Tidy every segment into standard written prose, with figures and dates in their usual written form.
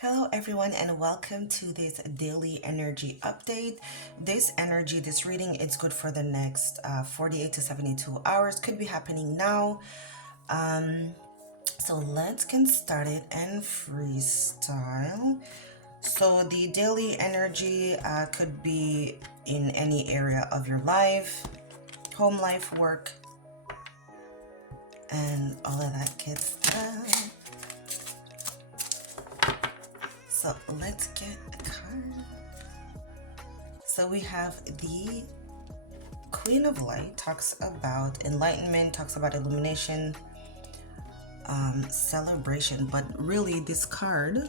Hello, everyone, and welcome to this daily energy update. This reading, it's good for the next 48 to 72 hours. Could be happening now. Um, so let's get started and freestyle. So the daily energy could be in any area of your life, home life, work, and all of that good stuff. So let's get a card. So we have the Queen of Light, talks about enlightenment, talks about illumination, celebration. But really, this card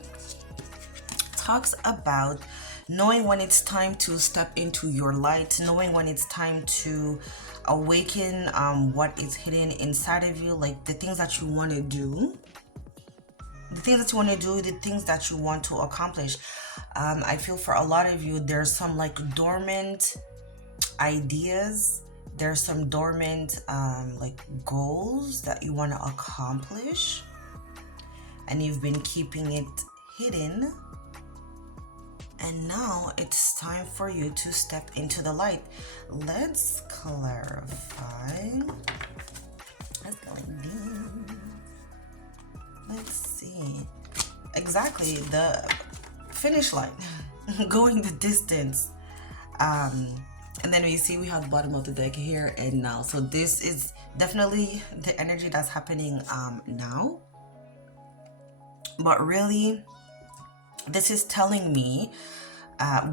talks about knowing when it's time to step into your light, knowing when it's time to awaken what is hidden inside of you, like the things that you want to do. The things that you want to accomplish. I feel for a lot of you, there's some like dormant ideas, there's some dormant like goals that you want to accomplish, and you've been keeping it hidden, and now it's time for you to step into the light. Let's clarify. Let's go like this. Let's see exactly the finish line. Going the distance. And then we see we have the bottom of the deck here and now. So this is definitely the energy that's happening now. But really, this is telling me,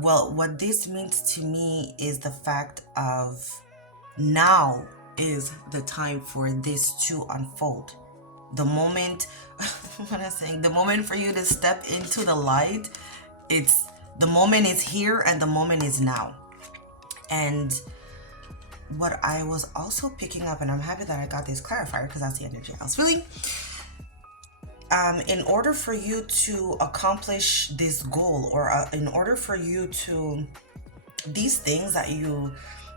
well, what this means to me is the fact of now is the time for this to unfold. The moment, what I'm saying, the moment for you to step into the light, the moment is here and the moment is now. And what I was also picking up, and I'm happy that I got this clarifier because that's the energy I was feeling. In order for you to accomplish this goal, or in order for you to, these things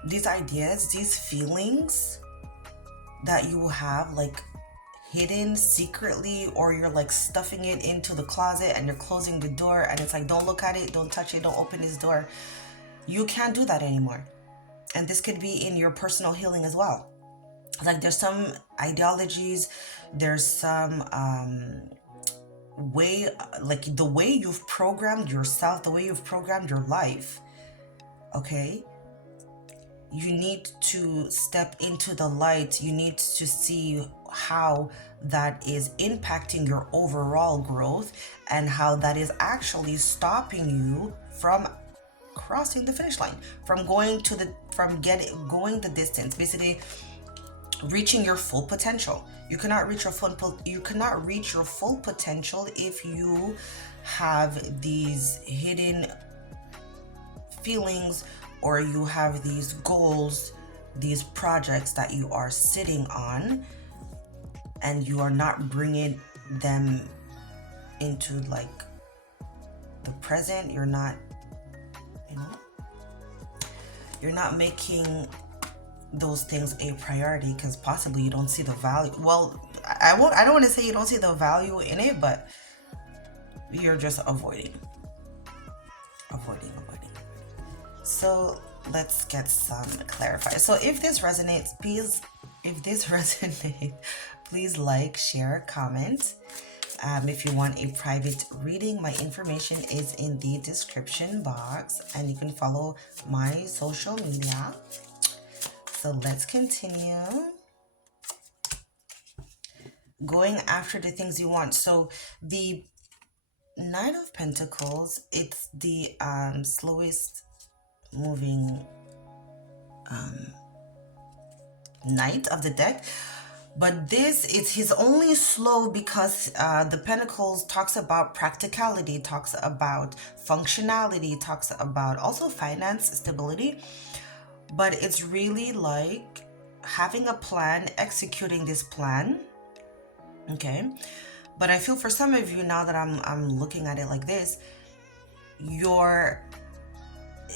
these ideas, these feelings that you have like hidden secretly, or you're like stuffing it into the closet and you're closing the door and it's like, don't look at it, don't touch it, don't open this door. You can't do that anymore. And this could be in your personal healing as well. Like there's some ideologies, there's some way, like the way you've programmed yourself, the way you've programmed your life, okay? You need to step into the light. You need to see how that is impacting your overall growth and how that is actually stopping you from crossing the finish line, from going the distance, basically reaching your full potential. You cannot reach your full potential if you have these hidden feelings, or you have these goals, these projects that you are sitting on, and you are not bringing them into like the present. You're not, you're not making those things a priority because possibly you don't see the value. Well, I don't want to say you don't see the value in it, but you're just avoiding. So let's get some clarifiers. So if this resonates, please like, share, comment. If you want a private reading, my information is in the description box, and you can follow my social media. So let's continue. Going after the things you want. So the Knight of Pentacles, it's the slowest moving knight of the deck. But he's only slow because the Pentacles talks about practicality, talks about functionality, talks about also finance, stability. But it's really like having a plan, executing this plan. Okay. But I feel for some of you, now that I'm looking at it like this,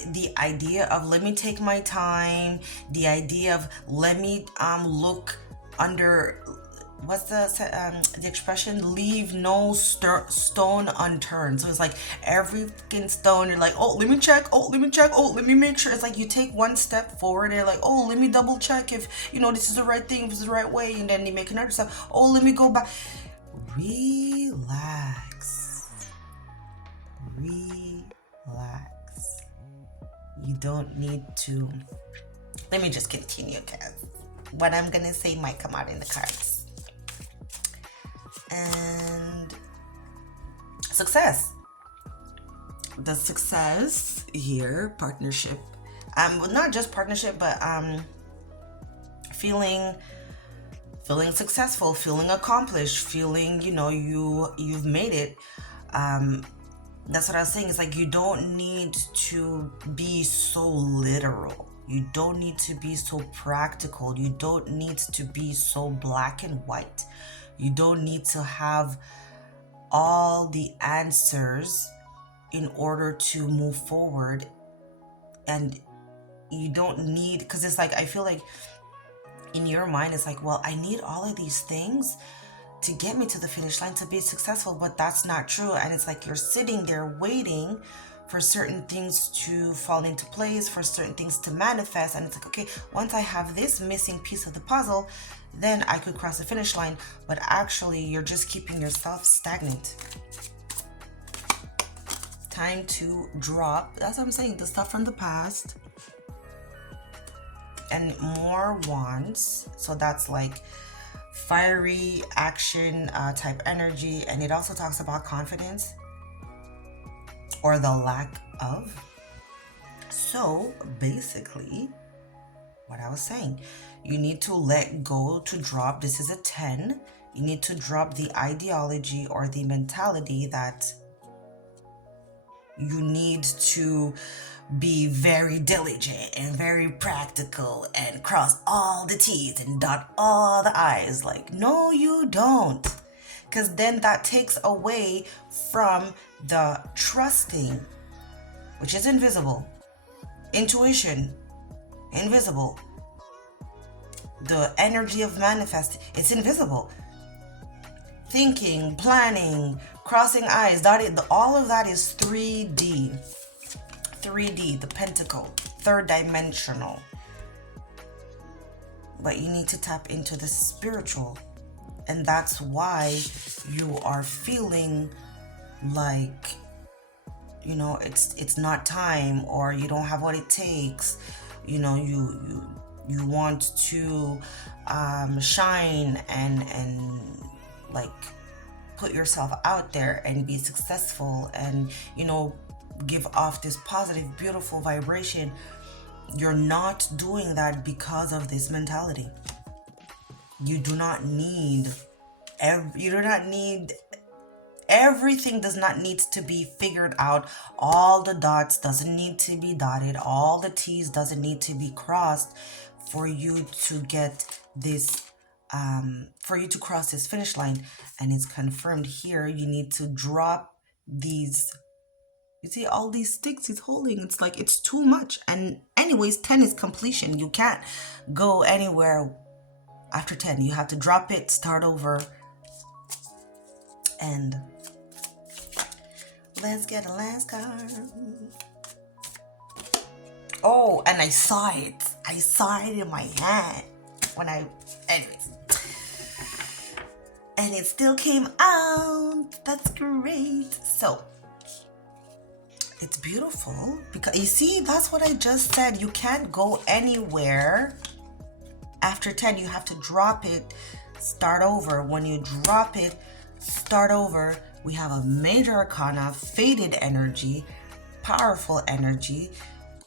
the idea of let me take my time, the idea of let me look under, what's the expression, leave no stone unturned. So it's like every fucking stone, you're like, oh, let me check, oh, let me check, oh, let me make sure. It's like you take one step forward and you're like, oh, let me double check if this is the right thing, if it's the right way, and then you make another step, oh, let me go back. Relax. You don't need to. Let me just continue, because what I'm gonna say might come out in the cards. And success. The success here, partnership. Not just partnership, but feeling successful, feeling accomplished, feeling you've made it. That's what I was saying. It's like you don't need to be so literal. You don't need to be so practical. You don't need to be so black and white. You don't need to have all the answers in order to move forward. And you don't need, because it's like, I feel like in your mind, it's like, well, I need all of these things to get me to the finish line to be successful, but that's not true. And it's like you're sitting there waiting for certain things to fall into place, for certain things to manifest. And it's like, okay, once I have this missing piece of the puzzle, then I could cross the finish line. But actually, you're just keeping yourself stagnant. Time to drop. That's what I'm saying. The stuff from the past. And more wands. So that's like fiery action type energy. And it also talks about confidence, or the lack of. So basically, what I was saying, you need to let go, to drop. This is a 10. You need to drop the ideology or the mentality that you need to be very diligent and very practical and cross all the T's and dot all the I's. Like, no, you don't. Because then that takes away from the trusting, which is invisible. Intuition, invisible. The energy of manifest, it's invisible. Thinking, planning, crossing I's, dotting, all of that is 3D. 3D, the pentacle, third dimensional. But you need to tap into the spiritual. And that's why you are feeling like, it's not time, or you don't have what it takes. You want to shine and like put yourself out there and be successful and give off this positive, beautiful vibration. You're not doing that because of this mentality. You do not need everything does not need to be figured out. All the dots doesn't need to be dotted. All the T's doesn't need to be crossed for you to get this, for you to cross this finish line. And it's confirmed here. You need to drop these. You see all these sticks he's holding. It's like, it's too much. And anyways, 10 is completion. You can't go anywhere after 10. You have to drop it, start over. And let's get a last card. Oh, and I saw it. I saw it in my hand anyways. And it still came out. That's great. So, it's beautiful because you see, that's what I just said. You can't go anywhere after 10. You have to drop it, start over. When you drop it, start over. We have a major arcana, faded energy, powerful energy,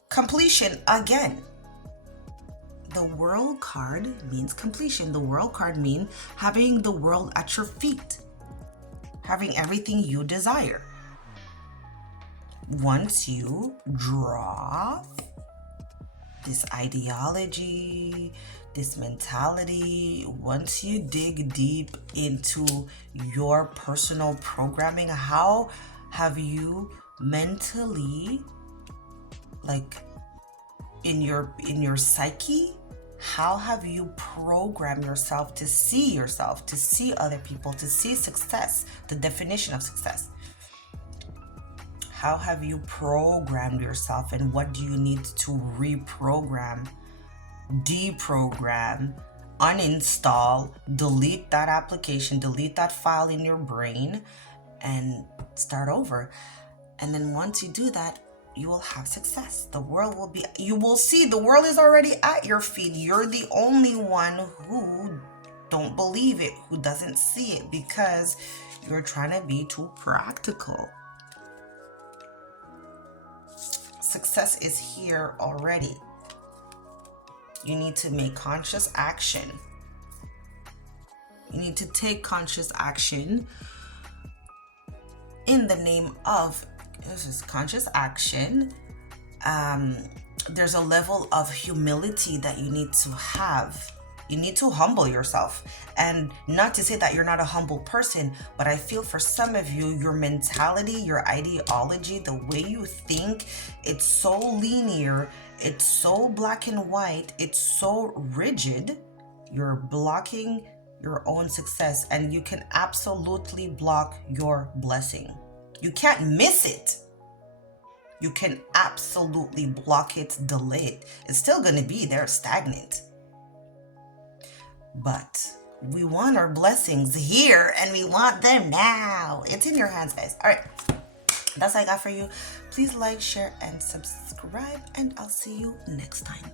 completion again. The world card means completion. The world card means having the world at your feet, having everything you desire. Once you drop this ideology, this mentality, once you dig deep into your personal programming, how have you mentally, like in your psyche, How have you programmed yourself, to see other people, to see success, the definition of success? How have you programmed yourself, and what do you need to reprogram, deprogram, uninstall, delete that application, delete that file in your brain, and start over? And then once you do that, you will have success. The world will be, you will see the world is already at your feet. You're the only one who don't believe it, who doesn't see it, because you're trying to be too practical. Success is here already. You need to make conscious action. You need to take conscious action in the name of, this is conscious action. There's a level of humility that you need to have. You need to humble yourself. And not to say that you're not a humble person, but I feel for some of you, your mentality, your ideology, the way you think, it's so linear, it's so black and white, it's so rigid. You're blocking your own success, and you can absolutely block your blessing. You can't miss it. You can absolutely block it, delay it. It's still going to be there, stagnant. But we want our blessings here, and we want them now. It's in your hands, guys. All right. That's all I got for you. Please like, share, and subscribe, and I'll see you next time.